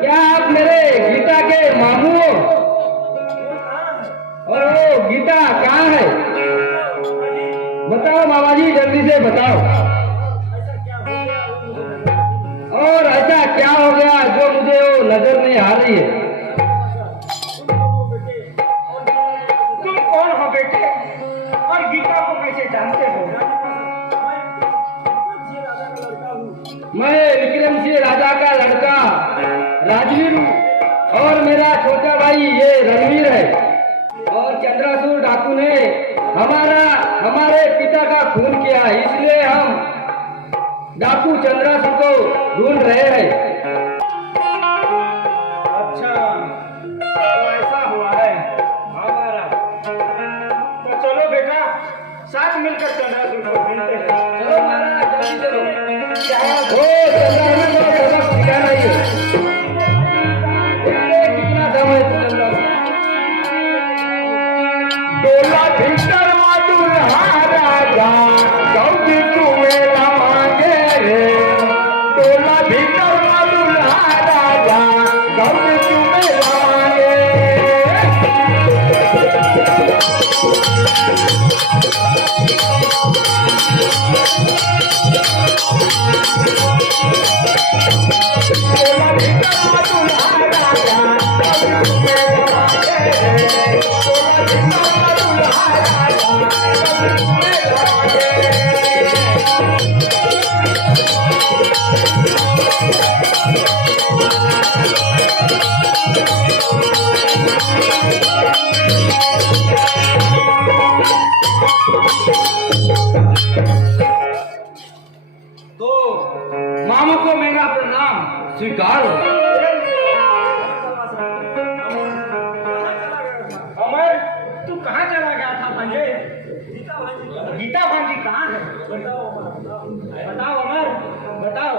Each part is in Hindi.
क्या आप मेरे गीता के मामू हो? और वो गीता कहाँ है? बताओ मामा जी, जल्दी से बताओ। और ऐसा क्या हो गया जो मुझे वो नजर नहीं आ रही है? तुम कौन हो बेटे और गीता को कैसे जानते हो? मैं विक्रम सिंह राजा का लड़का राजवीर हूँ और मेरा छोटा भाई ये रणवीर है। और चंद्रासुर डाकू ने हमारे पिता का खून किया, इसलिए हम डाकू चंद्रासुर को ढूंढ रहे हैं। अच्छा, तो ऐसा हुआ है हमारा। तो चलो बेटा, साथ मिलकर चंद्रासुर को ढूंढते हैं। चलो महाराज, जल्दी चलो। चंद्रासुर को सबक सिखाना ही है। कितना दम है चंद्रासुर। डोला भीतर माडूल राजा गौरी तुम्हें मांगे रे। डोला भीतर माडूल राजा गौरी तुम्हें मांगे। डोला भीतर माडूल राजा गौरी तुम्हें मांगे रे। डोला भीतर माडूल राजा गौरी तुम्हें मांगे। तो मामू को मेरा प्रणाम स्वीकार हो। अमर, तू कहाँ चला गया था भांजे? गीता भांजी कहाँ है? बताओ अमर, बताओ।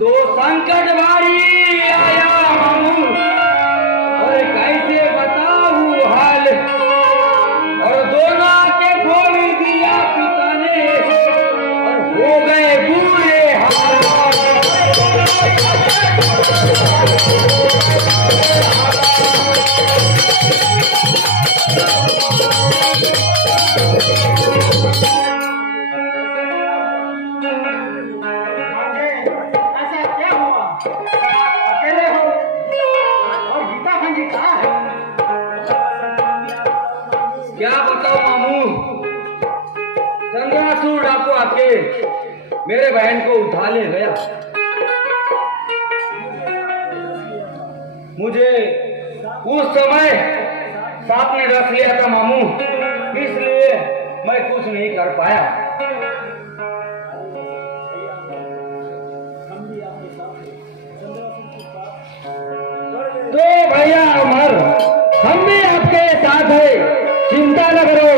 दो संकट भारी आया मामू, और कैसे बताऊं हाल। और दोनों के खोल दिया पिता ने, और हो गए बुरे हाल। भांजे, ऐसा क्या हुआ? आप अकेले हो और गीता भांजी कहाँ है? क्या बताओ मामू, चंद्रासुर डाकू आके मेरे बहन को उठा ले गया। मुझे उस समय सांप ने रख लिया था मामू, इसलिए मैं कुछ नहीं कर पाया। तो भैया अमर, हम भी आपके साथ है, चिंता न करो।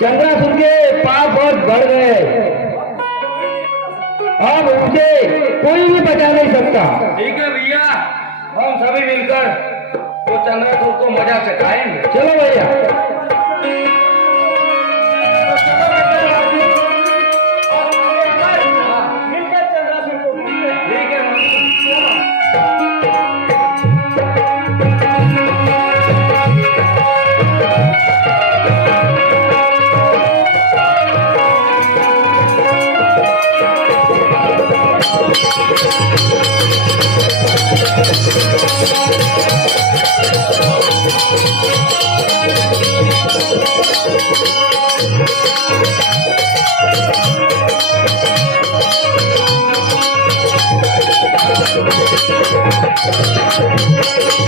चंद्रासुर के पाप बहुत बढ़ गए, अब उसे कोई भी बचा नहीं सकता। ठीक है भैया, हम सभी मिलकर तो चंद्रासुर को मजा चखाएंगे। चलो भैया। मिलकर चंद्रासुर को ढूंढते हैं। ठीक है Thank you.